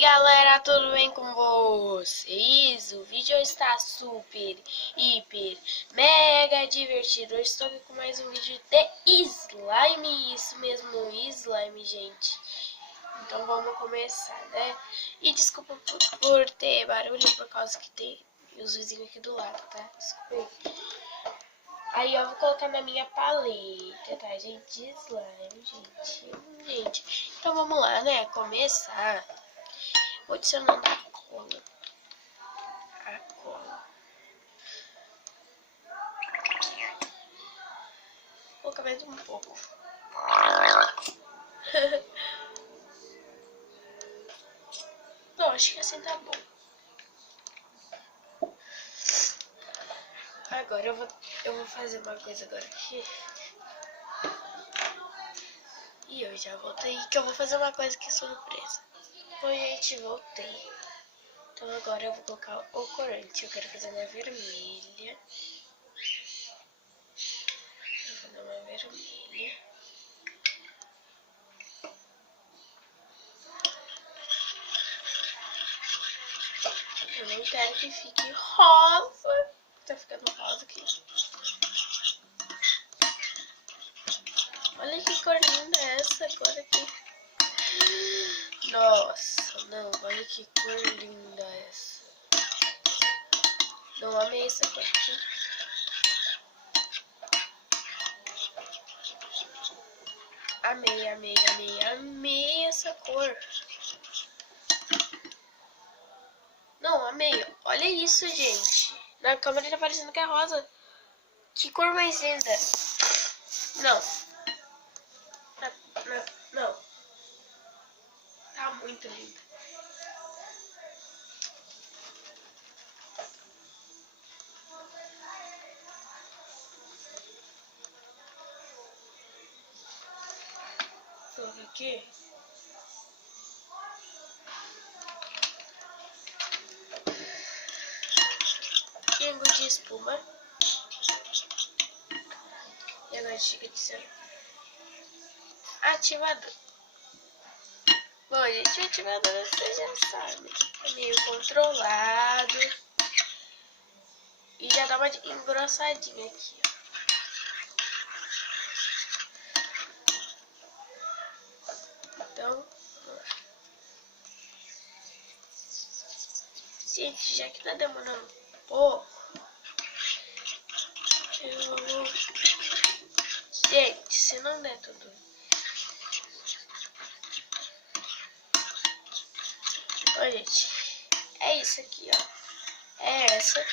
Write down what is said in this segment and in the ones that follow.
Galera, tudo bem com vocês? O vídeo está super, hiper, mega divertido. Eu estou aqui com mais um vídeo de slime, isso mesmo, slime, gente. Então vamos começar, né? E desculpa por ter barulho, por causa que tem os vizinhos aqui do lado, tá? Desculpa aí. Aí eu vou colocar na minha paleta, tá, gente? De slime, gente. Então vamos lá, né? Começar. Vou adicionando a cola. Vou colocar mais um pouco. Não, acho que assim tá bom. Agora eu vou fazer uma coisa agora aqui. E eu já voltei, que eu vou fazer uma coisa que é surpresa. Oi, gente, voltei. Então agora eu vou colocar o corante. Eu quero fazer uma vermelha. Vou fazer uma vermelha. Eu não quero que fique rosa. Tá ficando rosa aqui. Olha que cor linda essa cor aqui. Nossa, não, olha que cor linda essa. Não, amei essa cor aqui. Amei essa cor. Não, amei. Olha isso, gente. Na câmera tá parecendo que é rosa. Que cor mais linda. Não. Não. Tá muito linda. Coloca aqui. Pingo de espuma. E agora chega de ser ativador. Bom, gente, o ativador você já sabe. É meio controlado. E já dá uma engrossadinha aqui, ó. Então, gente, já que tá demorando um pouco, eu vou... Gente, se não der tudo... Olha, gente, é isso aqui, ó. É essa.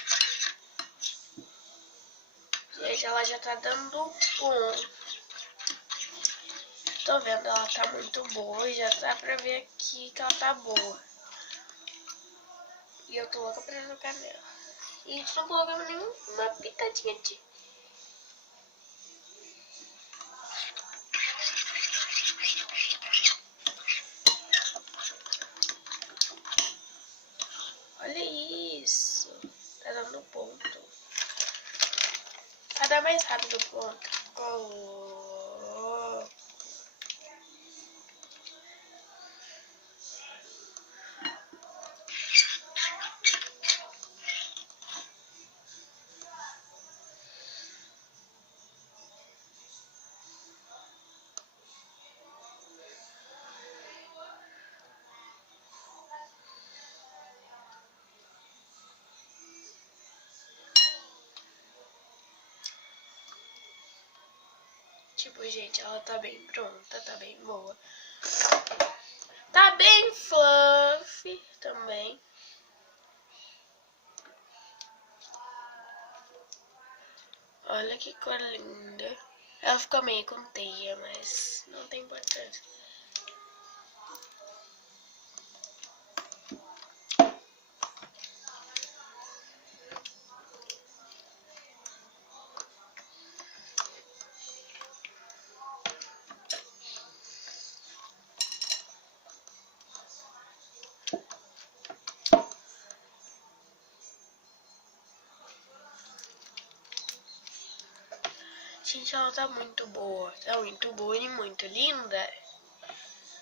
Gente, ela já tá dando bom. Tô vendo, ela tá muito boa. Já dá pra ver aqui que ela tá boa. E eu tô louca pra jogar nela. E a gente não colocou nenhuma pitadinha de... Olha isso. Tá dando ponto. Pra dar mais rápido o ponto. Tipo, gente, ela tá bem pronta, tá bem boa. Tá bem fluffy também. Olha que cor linda. Ela ficou meio com teia, mas não tem importância. Gente, ela tá muito boa e muito linda.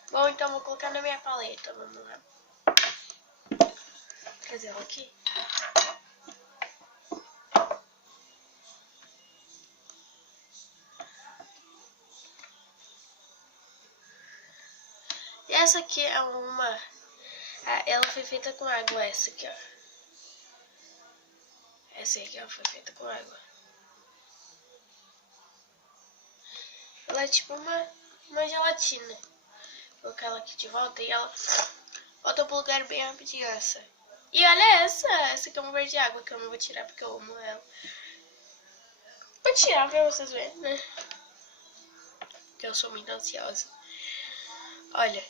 Bom, então vou colocar na minha paleta, vamos lá. fazer ela aqui. E essa aqui é uma... Ela foi feita com água, essa aqui, ó. Essa aqui, ó, foi feita com água. Ela é tipo uma gelatina. Vou colocar ela aqui de volta e ela volta pro lugar bem rapidinho, essa. E olha essa aqui é uma verde água que eu não vou tirar porque eu amo ela. Vou tirar pra vocês verem, né? Porque eu sou muito ansiosa. Olha,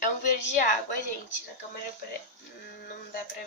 é um verde água, gente. Na câmera não dá pra